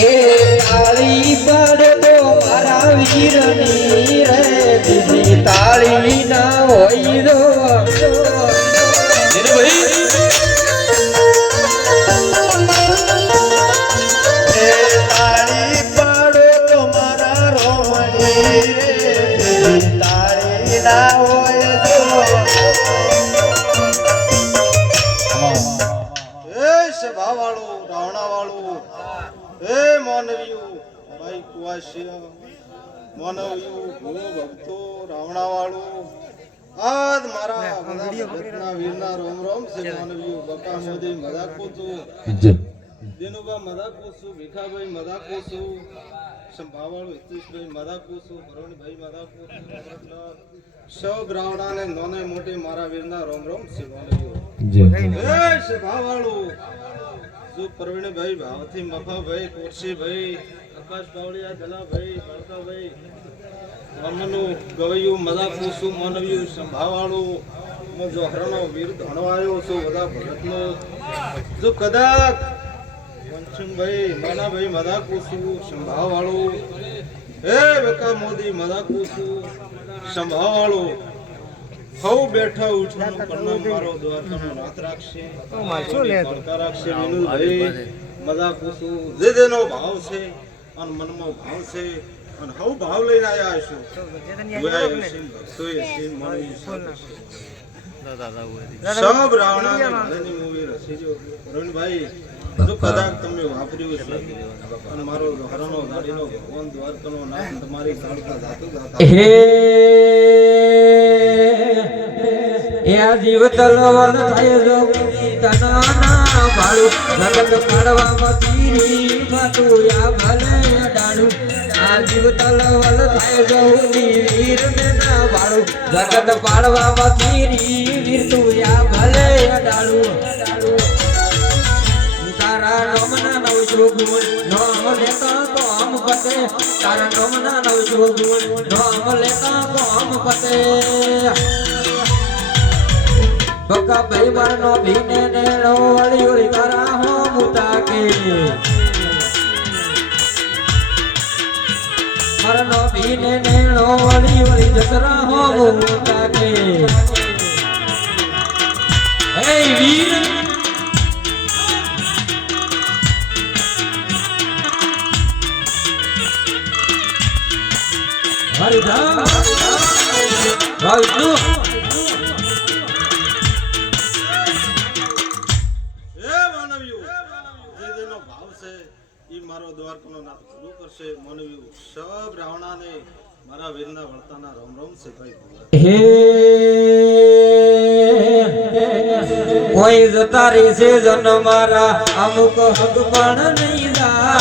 એ તાળી પડતો મારા વીરની રે બીજી તાળી ના હોય દો સૌ બ્રાહ્મણા ને નોને મોટી મારા વીરના રોમ રોમ પ્રવીણભાઈ ભાવથી મફાભાઈ કોરશીભાઈ આકાશ બાવળિયા જલાભાઈ બળકાભાઈ રમનું ગવૈયું મદા પૂછું માનવ્યું સંભાવાળું હું જો હરણો વીર ધણવાયો છું બધા ભગતનો જો કદાચ વંશનભાઈ માનાભાઈ મદા પૂછું સંભાવાળું હે બેકા મોદી મદા પૂછું સંભાવાળું હવ બેઠા ઉઠવાનું પરનામ મારો દ્વારકાનો નાથ રાખશે બળકા રાખશે વિનુભાઈ મદા પૂછું જે જેનો ભાવ છે અને મનમાં ભાવ છે અને હવ ભાવ લઈને આયા છું સબ રાવણા મારેની મૂવી રસીજો અરુણભાઈ જો કદાચ તમે વાપર્યું છે અને મારો હરણો ગાડીનો ભગવાન દ્વારકાનો નામ તમારી ગાડતા જાતું જાતા એ જીવ તલવલ થાય જો તનાના ભાળુ જગત પાડવામાં પીરી માતું યા ભલે ડાળું આ જીવ તલવલ થાય જો વીર ને ના ભાળુ જગત પાડવામાં પીરી વીર તું યા ભલે ડાળું તારા નોમના નવસો ગુણ નોમ લેતા કોમ પતે તારા નોમના નવસો ગુણ નોમ લેતા કોમ પતે બકા ભાઈ મારનો ભીને નેણો વળી વળી તારા હો મુતા કે મારનો ભીને નેણો વળી વળી જસરા હો મુતા કે હે વીર હરિધામ રાવુ મારો દ્વારકાનો નાથ પૂરું કરશે માનવ્યું સબ રાવણાને મારા વીરના વર્તાના રોમ રોમ છે ભાઈ હે કોઈ જતા રહેશે જન મારા અમુક હક પણ નહીં જા